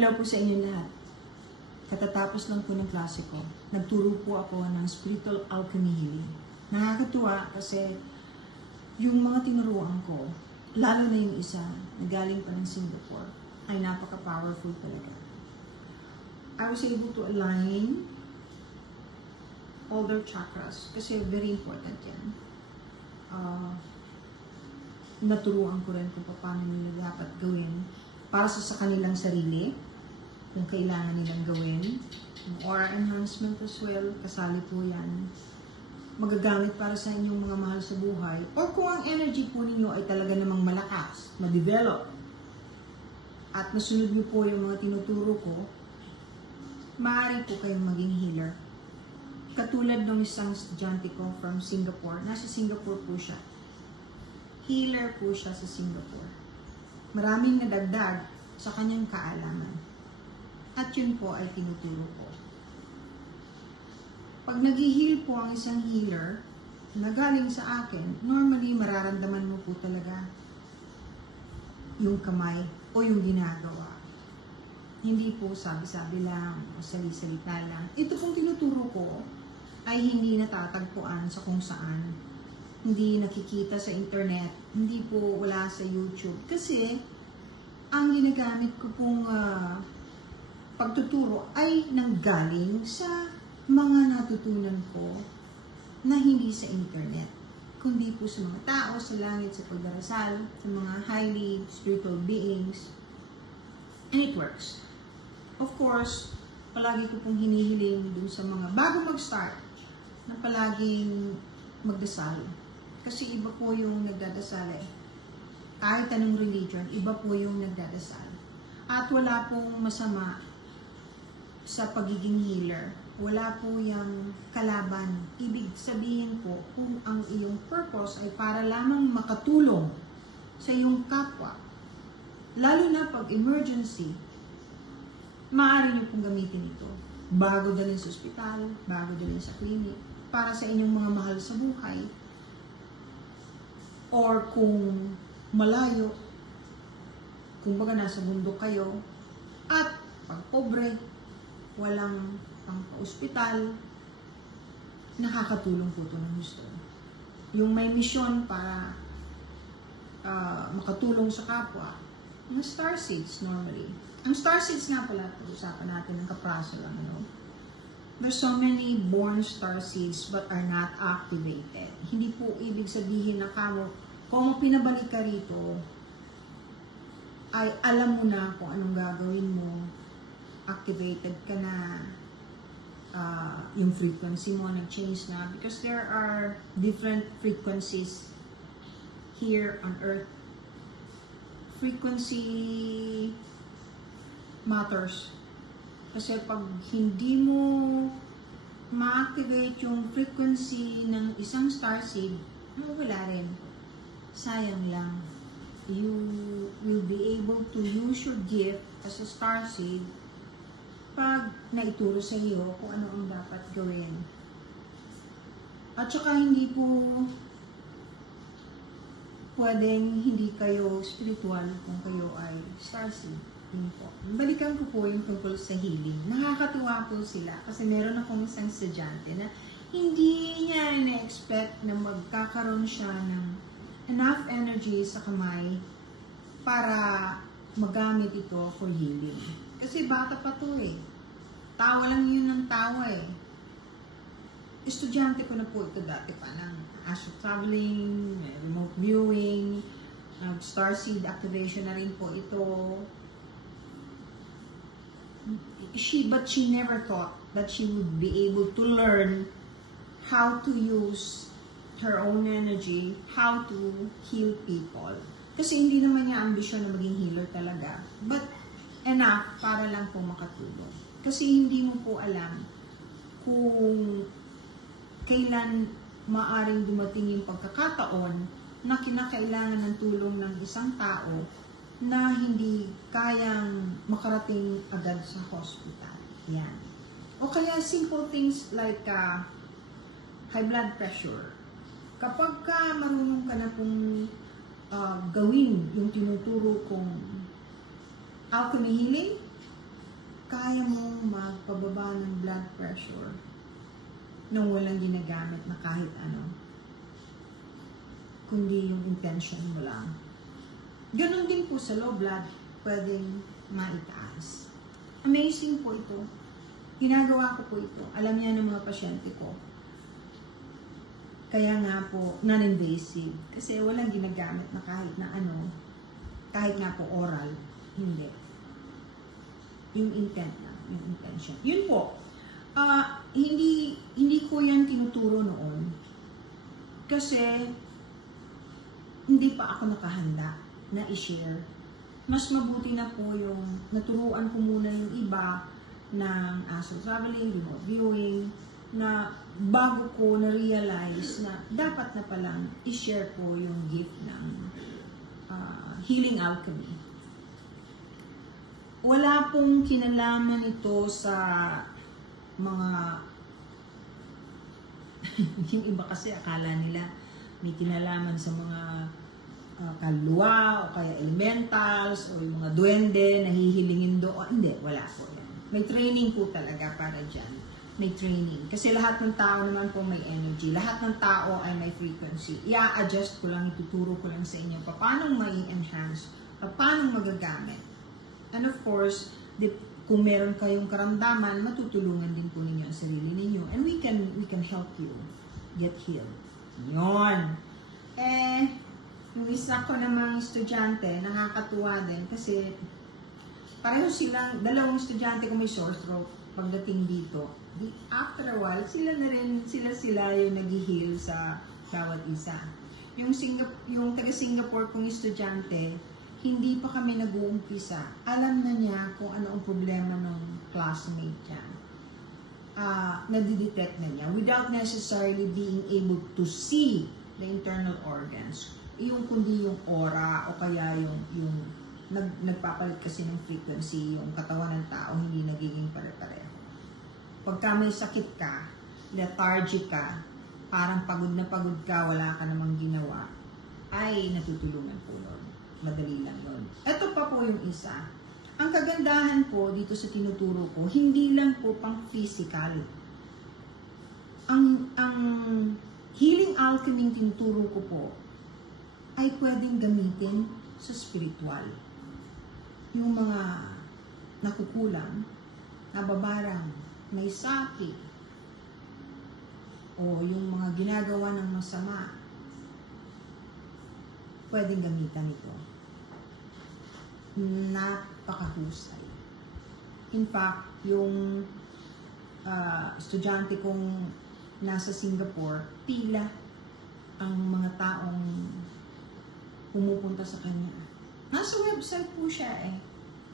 Hello po sa inyo lahat. Katatapos lang po ng klase ko, nagturo po ako ng spiritual alchemy healing. Nakakatuwa kasi yung mga tinuruan ko, lalo na yung isa na galing pa ng Singapore, ay napaka-powerful talaga. I was able to align all their chakras kasi very important yan. Naturuan ko rin kung paano nila dapat gawin para sa kanilang sarili, kung kailangan nilang gawin. Aura enhancement as well, kasali po yan. Magagamit para sa inyong mga mahal sa buhay. Or kung ang energy po ninyo ay talaga namang malakas, ma-develop, at nasunod niyo po yung mga tinuturo ko, maaari po kayong maging healer. Katulad ng isang estudyante ko from Singapore, nasa Singapore po siya. Healer po siya sa Singapore. Maraming nadagdag sa kanyang kaalaman. At yun po ay tinuturo ko. Pag nag-heal po ang isang healer na galing sa akin, normally mararamdaman mo po talaga yung kamay o yung ginagawa. Hindi po sabi-sabi lang o sali-salita lang. Ito pong tinuturo ko ay hindi natatagpuan sa kung saan. Hindi nakikita sa internet, hindi po wala sa YouTube. Kasi, ang ginagamit ko pong pagtuturo ay nanggaling sa mga natutunan ko na hindi sa internet, kundi po sa mga tao sa langit, sa pagdarasal, sa mga highly spiritual beings. And it works. Of course, palagi ko pong hinihiling dun sa mga bago mag-start na palaging magdasal. Kasi iba po yung nagdadasal eh. Kahit anong religion, iba po yung nagdadasal. At wala pong masama sa pagiging healer. Wala po yung kalaban. Ibig sabihin po, kung ang iyong purpose ay para lamang makatulong sa iyong kapwa, lalo na pag emergency, maaari niyo pong gamitin ito. Bago dalhin sa ospital, bago dalhin sa clinic, para sa inyong mga mahal sa buhay, or kung malayo, kung baga nasa bundok kayo, at pag pobre, walang pang-ospital, nakakatulong po ito ng gusto. Yung may misyon para makatulong sa kapwa, mga star seeds normally. Ang star seeds nga pala, pag-usapan natin ng kapraso lang, no? There's so many born star seeds but are not activated. Hindi po ibig sabihin na kung pinabalik ka rito, ay alam mo na kung anong gagawin mo, activated ka na, yung frequency mo nag-change na, because there are different frequencies here on earth. Frequency matters. Kasi pag hindi mo ma-activate yung frequency ng isang starseed, wala rin. Sayang lang. You will be able to use your gift as a starseed pag naituro sa iyo kung ano ang dapat gawin. At saka hindi po pwedeng hindi kayo spiritual kung kayo ay starseed. Yun po. Balikan ko po yung tungkol sa healing. Nakakatuwa po sila kasi meron akong isang estudyante na hindi niya na-expect na magkakaroon siya ng enough energy sa kamay para magamit ito for healing. Kasi bata pa to eh. Tawa lang yun ng tawa eh. Estudyante ko na po ito dati pa ng astral traveling, remote viewing, starseed activation na rin po ito. But she never thought that she would be able to learn how to use her own energy, how to heal people. Kasi hindi naman niya ambisyon na maging healer talaga. But enough para lang po makatulong. Kasi hindi mo po alam kung kailan maaring dumating yung pagkakataon na kinakailangan ng tulong ng isang tao na hindi kayang makarating agad sa hospital. Yan. O kaya simple things like high blood pressure. Kapag marunong ka na pong gawin yung tinuturo kong alchemy healing, kaya mong magpababa ng blood pressure nung walang ginagamit na kahit ano, kundi yung intention mo lang. Ganon din po sa low blood, pwedeng maitaas. Amazing po ito. Ginagawa ko po ito. Alam niya ng mga pasyente ko. Kaya nga po, non-invasive. Kasi walang ginagamit na kahit na ano, kahit nga po oral, hindi. Yung intent na, yung intention. Yun po. Hindi ko yan tinuturo noon. Kasi, hindi pa ako nakahanda na i-share. Mas mabuti na po yung naturuan ko muna yung iba ng astral traveling, remote viewing, na bago ko na-realize na dapat na palang i-share ko yung gift ng healing alchemy. Wala pong kinalaman ito sa mga yung iba kasi akala nila may kinalaman sa mga kaluluwa o kaya elementals o yung mga duwende na hihilingin doon. Hindi, wala po yan. May training po talaga para dyan. May training. Kasi lahat ng tao naman po may energy. Lahat ng tao ay may frequency. I-adjust ko lang, ituturo ko lang sa inyo paano mai-enhance, paano magagamit. And of course, kung meron kayong karamdaman, matutulungan din po ninyo ang sarili ninyo. And we can help you get healed. Yon. Yung isa ko namang estudyante, nakakatuwa din kasi pareho silang, dalawang estudyante ko may sore throat pagdating dito. After a while, sila yung nag-heal sa bawat isa. Yung taga-Singapore kong estudyante, hindi pa kami nag-uumpisa. Alam na niya kung ano ang problema ng classmate niya. Nadidetect na niya without necessarily being able to see the internal organs. Kundi yung aura o kaya yung nagpapalit kasi ng frequency, yung katawan ng tao hindi nagiging pare-pareho. Pagka may sakit ka, lethargic ka, parang pagod na pagod ka, wala ka namang ginawa, ay natutulungan po yun. Madali lang yun. Ito pa po yung isa. Ang kagandahan po dito sa tinuturo ko, hindi lang po pang physical. Ang healing alchemy tinuturo ko po, ay pwedeng gamitin sa spiritual. Yung mga nakukulang, nababarang, may sakit, o yung mga ginagawa ng masama, pwedeng gamitan ito. Napakahusay. In fact, yung estudyante kong nasa Singapore, pila ang mga taong pumupunta sa kanya. Nasa website po siya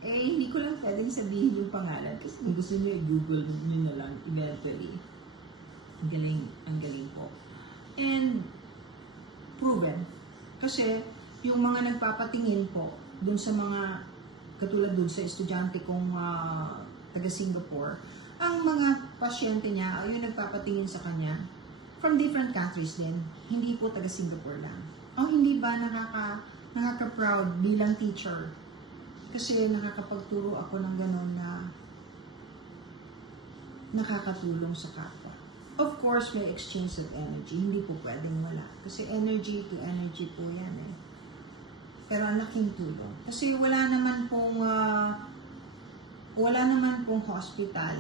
hindi ko lang pwedeng sabihin yung pangalan kasi kung gusto niyo i-google niyo na lang eventually. Ang galing po. And proven. Kasi yung mga nagpapatingin po dun sa mga katulad dun sa estudyante kong taga Singapore, ang mga pasyente niya, yung nagpapatingin sa kanya from different countries din. Hindi po taga Singapore lang. Hindi ba nakaka-proud bilang teacher? Kasi nakakapagturo ako ng gano'n na nakakatulong sa kapwa. Of course, may exchange of energy. Hindi po pwedeng wala. Kasi energy to energy po yan Pero ang laking tulong. Kasi wala naman pong hospital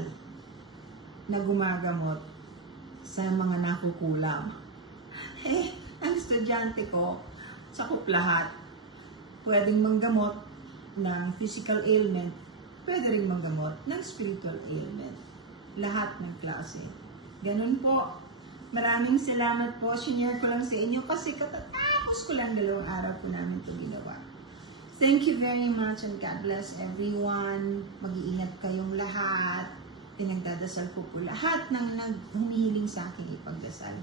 na gumagamot sa mga nakukulang. Ang estudyante ko, sakop lahat. Pwedeng manggamot ng physical ailment, pwede rin manggamot ng spiritual ailment. Lahat ng klase. Ganun po. Maraming salamat po. Shinare ko lang sa inyo kasi katatapos ko lang 2 araw po namin ito ginawa. Thank you very much and God bless everyone. Mag-iingat kayong lahat. Pinagdadasal ko po lahat ng humihiling sa akin ipagdasal.